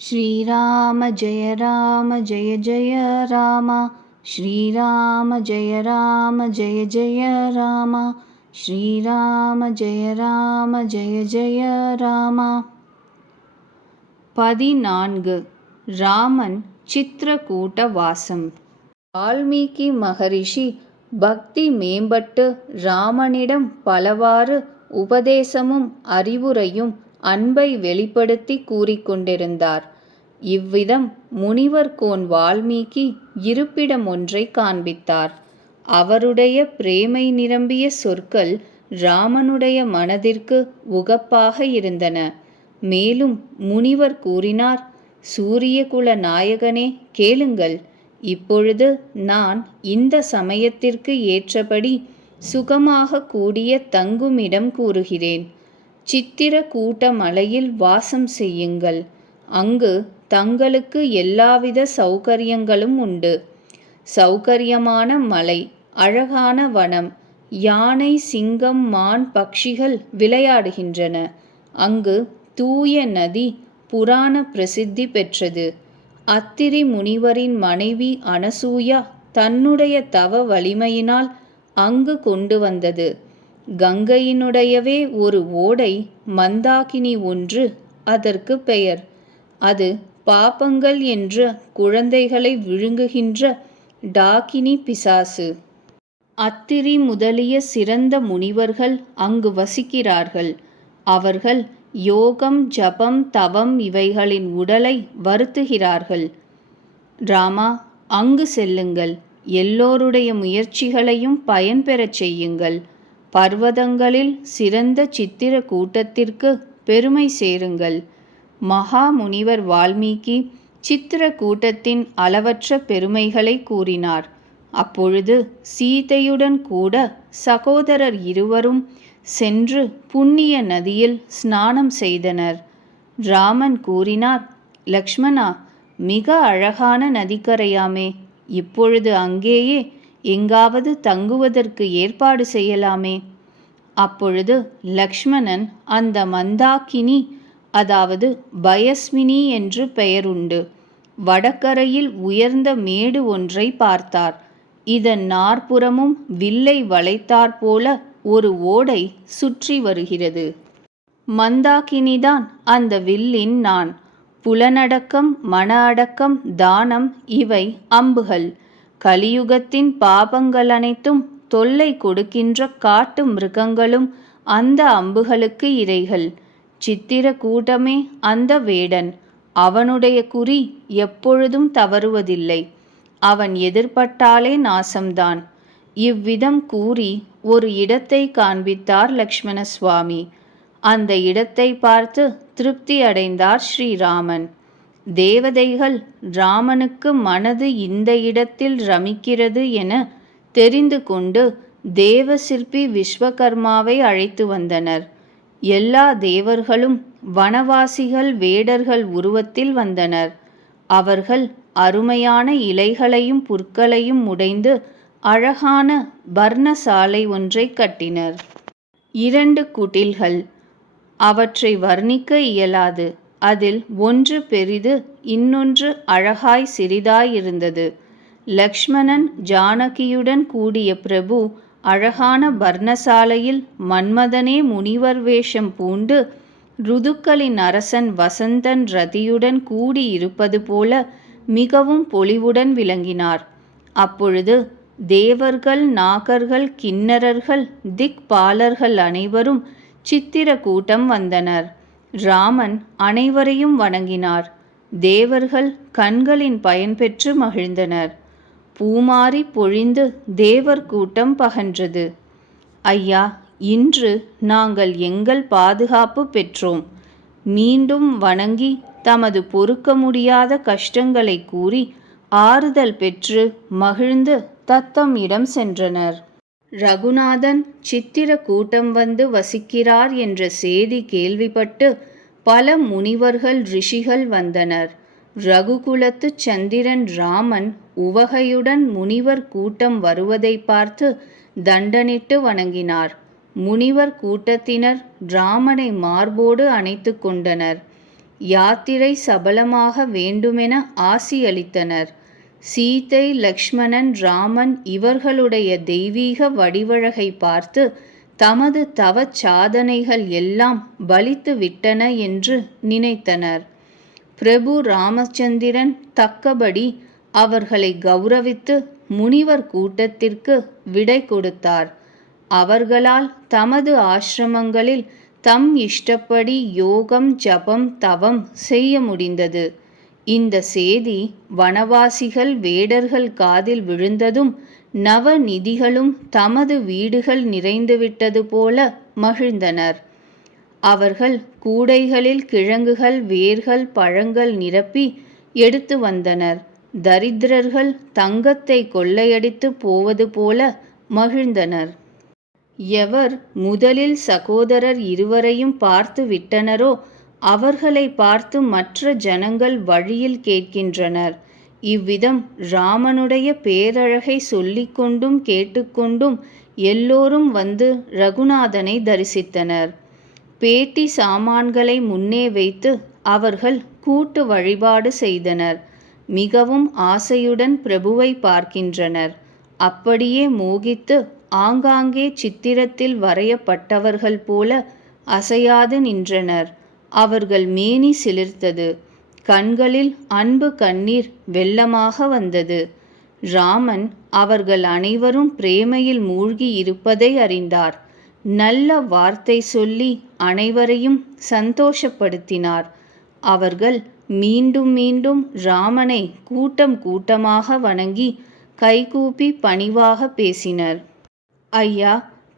श्रीराम जय जय राम। श्रीराम जय जय राम। श्रीराम जय जय राम। 14 ராமன் சித்திரகூட வாசம். வால்மீகி மகரிஷி பக்தி மேம்பட்டு ராமனிடம் பலவாறு உபதேசமும் அறிவுரையும் அன்பை வெளிப்படுத்தி கூறிக்கொண்டிருந்தார். இவ்விதம் முனிவர்கோன் வால்மீகி இருப்பிடம் ஒன்றை காண்பித்தார். அவருடைய பிரேமை நிரம்பிய சொற்கள் ராமனுடைய மனதிற்கு உகப்பாக இருந்தன. மேலும் முனிவர் கூறினார், சூரியகுல நாயகனே, கேளுங்கள். இப்பொழுது நான் இந்த சமயத்திற்கு ஏற்றபடி சுகமாக கூடிய தங்குமிடம் கூறுகிறேன். சித்திரகூட மலையில் வாசம் செய்யுங்கள். அங்கு தங்களுக்கு எல்லாவித சௌகரியங்களும் உண்டு. சௌகரியமான மலை, அழகான வனம், யானை, சிங்கம், மான், பட்சிகள் விளையாடுகின்றன. அங்கு தூய நதி புராண பிரசித்தி பெற்றது. அத்திரி முனிவரின் மனைவி அனசூயா தன்னுடைய தவ வலிமையினால் அங்கு கொண்டு வந்தது. கங்கையினுடையவே ஒரு ஓடை மந்தாகினி ஒன்று அதற்கு பெயர். அது பாபங்கள் என்ற குழந்தைகளை விழுங்குகின்ற டாகினி பிசாசு. அத்திரி முதலிய சிறந்த முனிவர்கள் அங்கு வசிக்கிறார்கள். அவர்கள் யோகம், ஜபம், தவம் இவைகளின் உடலை வருத்துகிறார்கள். ராமா, அங்கு செல்லுங்கள். எல்லோருடைய முயற்சிகளையும் பயன்பெறச் செய்யுங்கள். பர்வதங்களில் சிறந்த சித்திரகூட்டத்திற்கு பெருமை சேருங்கள். மகா முனிவர் வால்மீகி சித்திரகூட்டத்தின் அளவற்ற பெருமைகளை கூறினார். அப்பொழுது சீதையுடன் கூட சகோதரர் இருவரும் சென்று புண்ணிய நதியில் ஸ்நானம் செய்தனர். ராமன் கூறினார், லக்ஷ்மணா, மிக அழகான நதிக்கரையாமே. இப்பொழுது அங்கேயே எங்காவது தங்குவதற்கு ஏற்பாடு செய்யலாமே. அப்பொழுது லக்ஷ்மணன் அந்த மந்தாகினி, அதாவது பயஸ்வினி என்று பெயருண்டு வடக்கரையில் உயர்ந்த மேடு ஒன்றை பார்த்தார். இதன் நாற்புறமும் வில்லை வளைத்தாற்போல ஒரு ஓடை சுற்றி வருகிறது. மந்தாகினிதான் அந்த வில்லின் நான். புலனடக்கம், மன அடக்கம், தானம் இவை அம்புகள். கலியுகத்தின் பாபங்கள் அனைத்தும் தொல்லை கொடுக்கின்ற காட்டு மிருகங்களும் அந்த அம்புகளுக்கு இரைகள். சித்திரகூடமே அந்த வேடன். அவனுடைய குறி எப்பொழுதும் தவறுவதில்லை. அவன் எதிர்பட்டாலே நாசம்தான். இவ்விதம் கூறி ஒரு இடத்தை காண்பித்தார் லக்ஷ்மண சுவாமி. அந்த இடத்தை பார்த்து திருப்தி அடைந்தார் ஸ்ரீராமன். தேவதைகள் ராமனுக்கு மனது இந்த இடத்தில் ரமிக்கிறது என தெரிந்து கொண்டு தேவ சிற்பி விஸ்வகர்மாவை அழைத்து வந்தனர். எல்லா தேவர்களும் வனவாசிகள் வேடர்கள் உருவத்தில் வந்தனர். அவர்கள் அருமையான இலைகளையும் புற்களையும் உடைந்து அழகான பர்ணசாலை ஒன்றை கட்டினர். 2 குடில்கள். அவற்றை வர்ணிக்க இயலாது. அதில் ஒன்று பெரிது, இன்னொன்று அழகாய் சிறிதாயிருந்தது. லக்ஷ்மணன் ஜானகியுடன் கூடிய பிரபு அழகான பர்ணசாலையில் மன்மதனே முனிவர் வேஷம் பூண்டு ருதுக்களின் அரசன் வசந்தன் ரதியுடன் கூடி இருப்பது போல மிகவும் பொலிவுடன் விளங்கினார். அப்பொழுது தேவர்கள், நாகர்கள், கிண்ணறர்கள், திக்பாலர்கள் அனைவரும் சித்திரகூட்டம் வந்தனர். ராமன் அனைவரையும் வணங்கினார். தேவர்கள் கண்களின் பயன் பெற்று மகிழ்ந்தனர். பூமாரி பொழிந்து தேவர் கூட்டம் பகன்றது. ஐயா, இன்று நாங்கள் எங்கள் பாதுகாப்பு பெற்றோம். மீண்டும் வணங்கி தமது பொறுக்க முடியாத கஷ்டங்களை கூறி ஆறுதல் பெற்று மகிழ்ந்து தத்தம் இடம் சென்றனர். ரகுநாதன் சித்திரகூட்டம் வந்து வசிக்கிறார் என்ற செய்தி கேள்விப்பட்டு பல முனிவர்கள், ரிஷிகள் வந்தனர். ரகுகுலத்து சந்திரன் ராமன் உவகையுடன் முனிவர் கூட்டம் வருவதை பார்த்து தண்டனிட்டு வணங்கினார். முனிவர் கூட்டத்தினர் ராமனை மார்போடு அணைத்து கொண்டனர். யாத்திரை சபலமாக வேண்டுமென ஆசியளித்தனர். சீதை, லக்ஷ்மணன், ராமன் இவர்களுடைய தெய்வீக வடிவழகை பார்த்து தமது தவச் சாதனைகள் எல்லாம் பலித்து விட்டன என்று நினைத்தனர். பிரபு ராமச்சந்திரன் தக்கபடி அவர்களை கௌரவித்து முனிவர் கூட்டத்திற்கு விடை கொடுத்தார். அவர்களால் தமது ஆசிரமங்களில் தம் இஷ்டப்படி யோகம், ஜபம், தவம் செய்ய முடிந்தது. இந்த செய்தி வனவாசிகள் வேடர்கள் காதில் விழுந்ததும் நவநிதிகளும் தமது வீடுகள் நிறைந்துவிட்டது போல மகிழ்ந்தனர். அவர்கள் கூடைகளில் கிழங்குகள், வேர்கள், பழங்கள் நிரப்பி எடுத்து வந்தனர். தரித்திரர்கள் தங்கத்தை கொள்ளையடித்து போவது போல மகிழ்ந்தனர். எவர் முதலில் சகோதரர் இருவரையும் பார்த்து விட்டனரோ அவர்களை பார்த்து மற்ற ஜனங்கள் வழியில் கேட்கின்றனர். இவ்விதம் ராமனுடைய பேரழகை சொல்லிக்கொண்டும் கேட்டுக்கொண்டும் எல்லோரும் வந்து ரகுநாதனை தரிசித்தனர். பேட்டி சாமான்களை முன்னே வைத்து அவர்கள் கூட்டு வழிபாடு செய்தனர். மிகவும் ஆசையுடன் பிரபுவை பார்க்கின்றனர். அப்படியே மோகித்து ஆங்காங்கே சித்திரத்தில் வரையப்பட்டவர்கள் போல அசையாது நின்றனர். அவர்கள் மேனி சிலிர்த்தது. கண்களில் அன்பு கண்ணீர் வெள்ளமாக வந்தது. ராமன் அவர்கள் அனைவரும் பிரேமையில் மூழ்கி இருப்பதை அறிந்தார். நல்ல வார்த்தை சொல்லி அனைவரையும் சந்தோஷப்படுத்தினார். அவர்கள் மீண்டும் மீண்டும் ராமனை கூட்டம் கூட்டமாக வணங்கி கைகூப்பி பணிவாக பேசினர். ஐயா,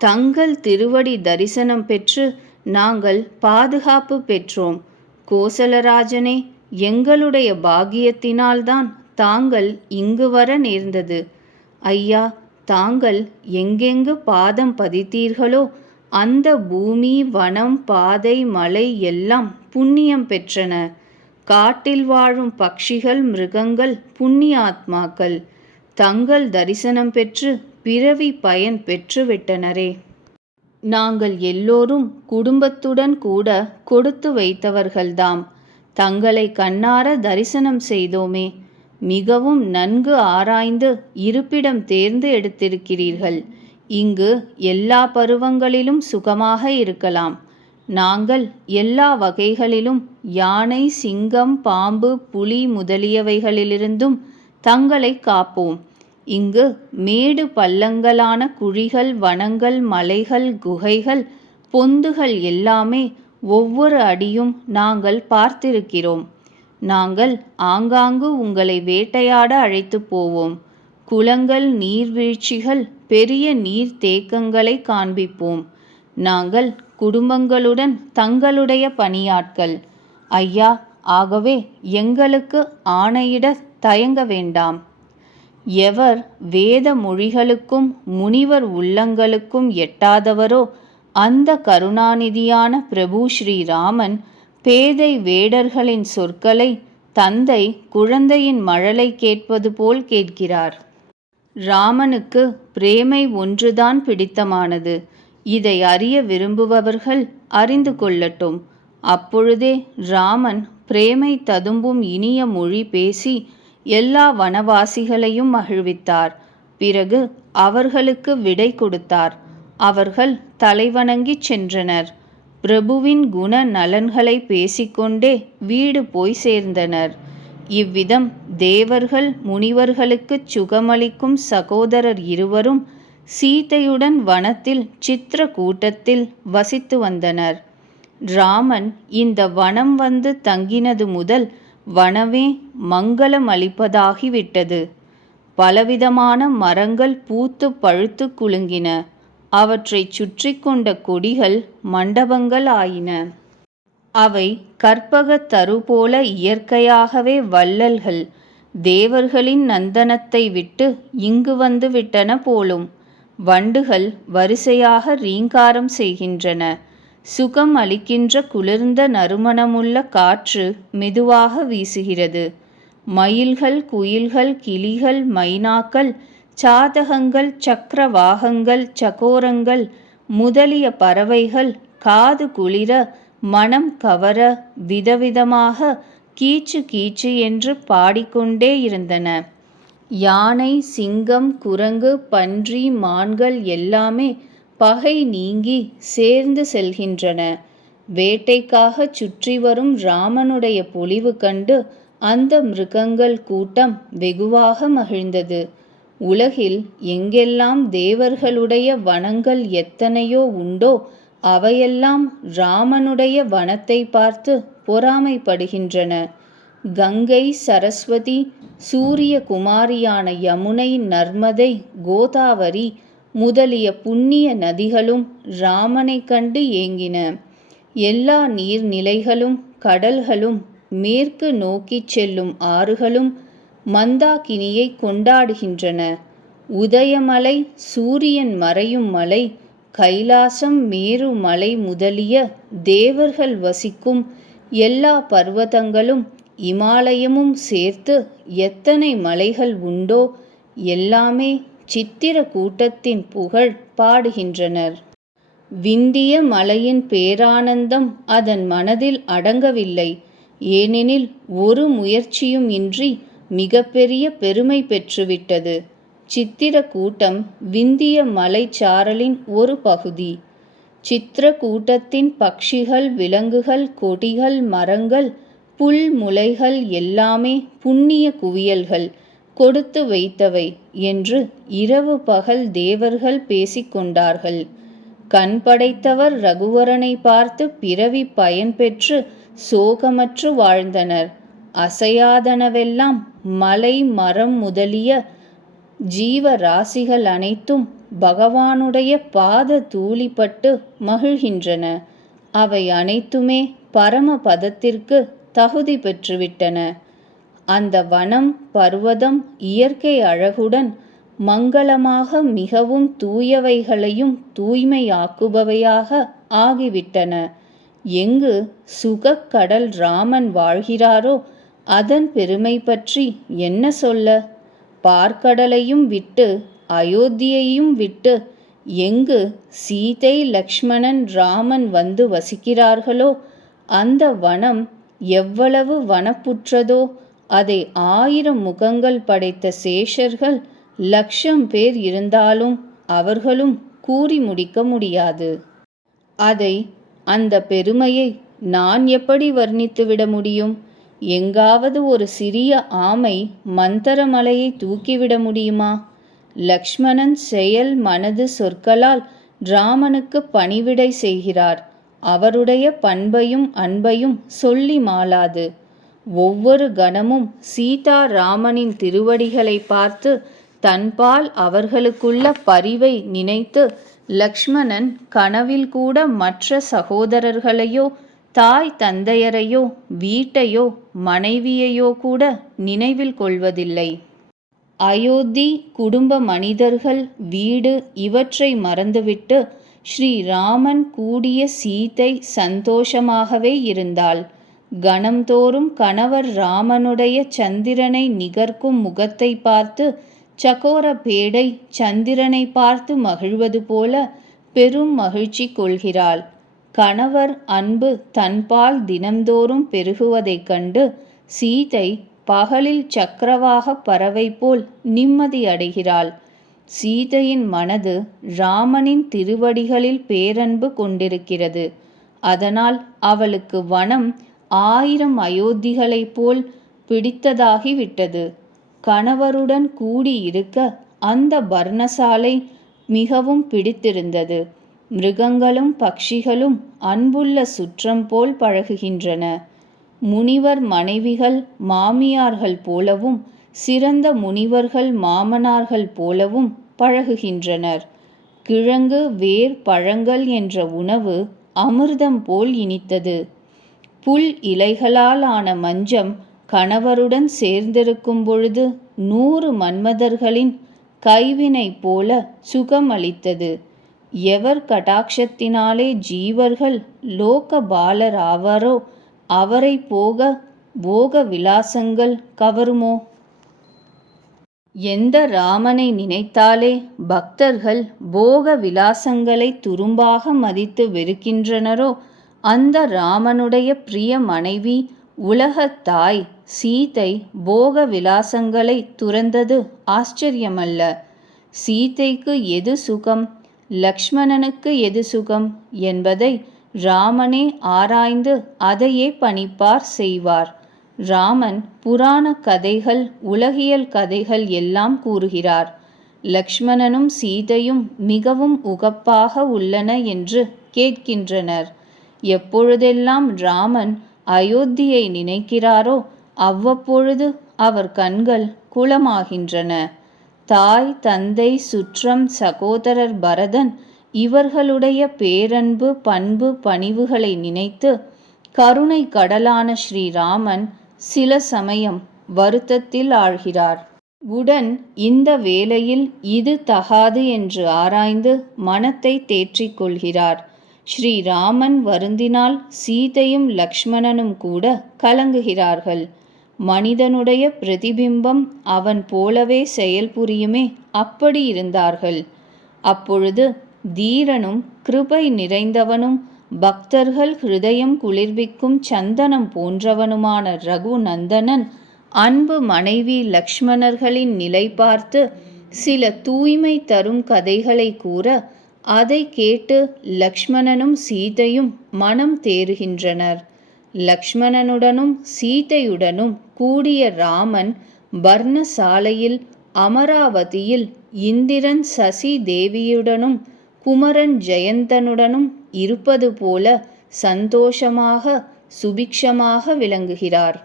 தங்கள் திருவடி தரிசனம் பெற்று நாங்கள் பாதுகாப்பு பெற்றோம். கோசலராஜனே, எங்களுடைய பாக்கியத்தினால்தான் தாங்கள் இங்கு வர நேர்ந்தது. ஐயா, தாங்கள் எங்கெங்கு பாதம் பதித்தீர்களோ அந்த பூமி, வனம், பாதை, மலை எல்லாம் புண்ணியம் பெற்றன. காட்டில் வாழும் பட்சிகள், மிருகங்கள் புண்ணியாத்மாக்கள். தங்கள் தரிசனம் பெற்று பிறவி பயன் பெற்றுவிட்டனரே. நாங்கள் எல்லோரும் குடும்பத்துடன் கூட கொடுத்து வைத்தவர்கள்தாம். தங்களை கண்ணார தரிசனம் செய்தோமே. மிகவும் நன்கு ஆராய்ந்து இருப்பிடம் தேர்ந்து எடுத்திருக்கிறீர்கள். இங்கு எல்லா பருவங்களிலும் சுகமாக இருக்கலாம். நாங்கள் எல்லா வகைகளிலும் யானை, சிங்கம், பாம்பு, புலி முதலியவைகளிலிருந்தும் தங்களை காப்போம். இங்கு மேடு பள்ளங்களான குழிகள், வனங்கள், மலைகள், குகைகள், பொந்துகள் எல்லாமே ஒவ்வொரு அடியும் நாங்கள் பார்த்திருக்கிறோம். நாங்கள் ஆங்காங்கு உங்களை வேட்டையாட அழைத்து போவோம். குளங்கள், நீர்வீழ்ச்சிகள், பெரிய நீர் தேக்கங்களை காண்பிப்போம். நாங்கள் குடும்பங்களுடன் தங்களுடைய பணியாட்கள். ஐயா, ஆகவே எங்களுக்கு ஆணையிட தயங்க வேண்டாம். எவர் வேத மொழிகளுக்கும் முனிவர் உள்ளங்களுக்கும் எட்டாதவரோ அந்த கருணாநிதியான பிரபு ஸ்ரீராமன் பேதை வேடர்களின் சொற்களை தந்தை குழந்தையின் மழலை கேட்பது போல் கேட்கிறார். ராமனுக்கு பிரேமை ஒன்றுதான் பிடித்தமானது. இதை அறிய விரும்புபவர்கள் அறிந்து கொள்ளட்டும். அப்பொழுதே ராமன் பிரேமை ததும்பும் இனிய மொழி பேசி எல்லா வனவாசிகளையும் மகிழ்வித்தார். பிறகு அவர்களுக்கு விடை கொடுத்தார். அவர்கள் தலைவணங்கிச் சென்றனர். பிரபுவின் குண நலன்களை பேசிக்கொண்டே வீடு போய் சேர்ந்தனர். இவ்விதம் தேவர்கள் முனிவர்களுக்குச் சுகமளிக்கும் சகோதரர் இருவரும் சீதையுடன் வனத்தில் சித்திரகூட்டத்தில் வசித்து வந்தனர். ராமன் இந்த வனம் வந்து தங்கினது முதல் வனமே மங்களம் அளிப்பதாகிவிட்டது. பலவிதமான மரங்கள் பூத்து பழுத்து குலுங்கின. அவற்றை சுற்றி கொண்ட கொடிகள் மண்டபங்கள் ஆயின. அவை கற்பகத் தரு போல இயற்கையாகவே வள்ளல்கள் தேவர்களின் நந்தனத்தை விட்டு இங்கு வந்து விட்டன போலும். வண்டுகள் வரிசையாக ரீங்காரம் செய்கின்றன. சுகம் அளிக்கின்ற குளிர்ந்த நறுமணமுள்ள காற்று மெதுவாக வீசுகிறது. மயில்கள், குயில்கள், கிளிகள், மைனாக்கள், சாதகங்கள், சக்கரவாகங்கள், சகோரங்கள் முதலிய பறவைகள் காது குளிர மனம் கவர விதவிதமாக கீச்சு கீச்சு என்று பாடிக்கொண்டே இருந்தன. யானை, சிங்கம், குரங்கு, பன்றி, மான்கள் எல்லாமே பகை நீங்கி சேர்ந்து செல்கின்றன. வேட்டைக்காகச் சுற்றி வரும் ராமனுடைய பொலிவு கண்டு அந்த மிருகங்கள் கூட்டம் வெகுவாக மகிழ்ந்தது. உலகில் எங்கெல்லாம் தேவர்களுடைய வனங்கள் எத்தனையோ உண்டோ அவையெல்லாம் ராமனுடைய வனத்தை பார்த்து பொறாமைப்படுகின்றன. கங்கை, சரஸ்வதி, சூரிய குமாரியான யமுனை, நர்மதை, கோதாவரி முதலிய புண்ணிய நதிகளும் ராமனை கண்டு ஏங்கின. எல்லா நீர்நிலைகளும் கடல்களும் மேற்கு நோக்கிச் செல்லும் ஆறுகளும் மந்தாகினியை கொண்டாடுகின்றன. உதயமலை, சூரியன் மறையும் மலை, கைலாசம், மேரு மலை முதலிய தேவர்கள் வசிக்கும் எல்லா பர்வதங்களும் இமாலயமும் சேர்த்து எத்தனை மலைகள் உண்டோ எல்லாமே சித்திர கூட்டத்தின் புகழ் பாடுகின்றனர். விந்திய மலையின் பேரானந்தம் அதன் மனதில் அடங்கவில்லை. ஏனெனில் ஒரு முயற்சியும் இன்றி மிகப்பெரிய பெருமை பெற்றுவிட்டது. சித்திர கூட்டம் விந்திய மலைச்சாரலின் ஒரு பகுதி. சித்திரக்கூட்டத்தின் பட்சிகள், விலங்குகள், கொடிகள், மரங்கள், புல் முளைகள் எல்லாமே புண்ணிய குவியல்கள், கொடுத்து வைத்தவை என்று இரவு பகல் தேவர்கள் பேசிக்கொண்டார்கள். கண் படைத்தவர் ரகுவரனை பார்த்து பிறவி பயன் பெற்று சோகமற்று வாழ்ந்தனர். அசையாதனவெல்லாம் மலை, மரம் முதலிய ஜீவராசிகள் அனைத்தும் பகவானுடைய பாத தூளிப்பட்டு மகிழ்கின்றன. அவை அனைத்துமே பரமபதத்திற்கு தகுதி பெற்றுவிட்டன. அந்த வனம், பர்வதம் இயற்கை அழகுடன் மங்களமாக மிகவும் தூயவைகளையும் தூய்மையாக்குபவையாக ஆகிவிட்டன. எங்கு சுகக்கடல் ராமன் வாழ்கிறாரோ அதன் பெருமை பற்றி என்ன சொல்ல? பார்க்கடலையும் விட்டு அயோத்தியையும் விட்டு எங்கு சீதை, லக்ஷ்மணன், ராமன் வந்து வசிக்கிறார்களோ அந்த வனம் எவ்வளவு வனப்புற்றதோ அதை 1000 முகங்கள் படைத்த சேஷர்கள் 1,00,000 பேர் இருந்தாலும் அவர்களும் கூறி முடிக்க முடியாது. அந்த பெருமையை நான் எப்படி வர்ணித்துவிட முடியும்? எங்காவது ஒரு சிறிய ஆமை மந்தரமலையை தூக்கிவிட முடியுமா? லக்ஷ்மணன் செயல், மனது, சொற்களால் ராமனுக்கு பணிவிடை செய்கிறார். அவருடைய பண்பையும் அன்பையும் சொல்லி மாளாது. ஒவ்வொரு கணமும் சீதா ராமனின் திருவடிகளை பார்த்து தன்பால் அவர்களுக்குள்ள பரிவை நினைத்து லக்ஷ்மணன் கனவில் கூட மற்ற சகோதரர்களையோ தாய் தந்தையரையோ வீட்டையோ மனைவியையோ கூட நினைவில் கொள்வதில்லை. அயோத்தி, குடும்ப மனிதர்கள், வீடு இவற்றை மறந்துவிட்டு ஸ்ரீராமன் கூடிய சீதை சந்தோஷமாகவே இருந்தாள். கணம்தோறும் கணவர் ராமனுடைய சந்திரனை நிகர்க்கும் முகத்தை பார்த்து சகோர பேடை சந்திரனை பார்த்து மகிழ்வது போல பெரும் மகிழ்ச்சி கொள்கிறாள். கணவர் அன்பு தன்பால் தினம்தோறும் பெருகுவதைக் கண்டு சீதை பகலில் சக்கரவாக பறவை போல் நிம்மதி அடைகிறாள். சீதையின் மனது ராமனின் திருவடிகளில் பேரன்பு கொண்டிருக்கிறது. அதனால் அவளுக்கு வனம் 1000 அயோத்திகளைப் போல் பிடித்ததாகிவிட்டது. கணவருடன் கூடியிருக்க அந்த பர்ணசாலை மிகவும் பிடித்திருந்தது. மிருகங்களும் பட்சிகளும் அன்புள்ள சுற்றம் போல் பழகுகின்றன. முனிவர் மனைவிகள் மாமியார்கள் போலவும் சிறந்த முனிவர்கள் மாமனார்கள் போலவும் பழகுகின்றனர். கிழங்கு, வேர், பழங்கள் என்ற உணவு அமிர்தம் போல் இனித்தது. புல் இலைகளால் ஆன மஞ்சம் கணவருடன் சேர்ந்திருக்கும் பொழுது 100 மன்மதர்களின் கைவினை போல சுகமளித்தது. எவர் கடாட்சத்தினாலே ஜீவர்கள் லோக பாலர் ஆவாரோ அவரை போக விலாசங்கள் கவருமோ? எந்த ராமனை நினைத்தாலே பக்தர்கள் போக விலாசங்களை துரும்பாக மதித்து வெறுக்கின்றனரோ அந்த ராமனுடைய பிரிய மனைவி உலகத்தாய் சீதை போக விலாசங்களை துறந்தது ஆச்சரியமல்ல. சீதைக்கு எது சுகம், லக்ஷ்மணனுக்கு எது சுகம் என்பதை ராமனே ஆராய்ந்து அதையே பணிப்பார் செய்வார். ராமன் புராண கதைகள், உலகியல் கதைகள் எல்லாம் கூறுகிறார். லக்ஷ்மணனும் சீதையும் மிகவும் உகப்பாக உள்ளன என்று கேட்கின்றனர். எப்பொழுதெல்லாம் ராமன் அயோத்தியை நினைக்கிறாரோ அவ்வப்பொழுது அவர் கண்கள் குளமாகின்றன. தாய், தந்தை, சுற்றம், சகோதரர் பரதன் இவர்களுடைய பேரன்பு, பண்பு, பணிவுகளை நினைத்து கருணை கடலான ஸ்ரீராமன் சில சமயம் வருத்தத்தில் ஆழ்கிறார். உடன் இந்த வேளையில் இது தகாது என்று ஆராய்ந்து மனத்தை தேற்றிக் கொள்கிறார். ஸ்ரீராமன் வருந்தினால் சீதையும் லக்ஷ்மணனும் கூட கலங்குகிறார்கள். மனிதனுடைய பிரதிபிம்பம் அவன் போலவே செயல்புரியுமே, அப்படி இருந்தார்கள். அப்பொழுது தீரனும் கிருபை நிறைந்தவனும் பக்தர்கள் ஹிருதயம் குளிர்விக்கும் சந்தனம் போன்றவனுமான ரகுநந்தனன் அன்பு மனைவி லக்ஷ்மணர்களின் நிலை பார்த்து சில தூய்மை தரும் கதைகளை கூற, அதை கேட்டு லக்ஷ்மணனும் சீதையும் மனம் தேறுகின்றனர். லக்ஷ்மணனுடனும் சீதையுடனும் கூடிய ராமன் பர்ணசாலையில் அமராவதியில் இந்திரன் சசி தேவியுடனும் குமரன் ஜெயந்தனுடனும் இருப்பது போல சந்தோஷமாக சுபிக்ஷமாக விளங்குகிறார்.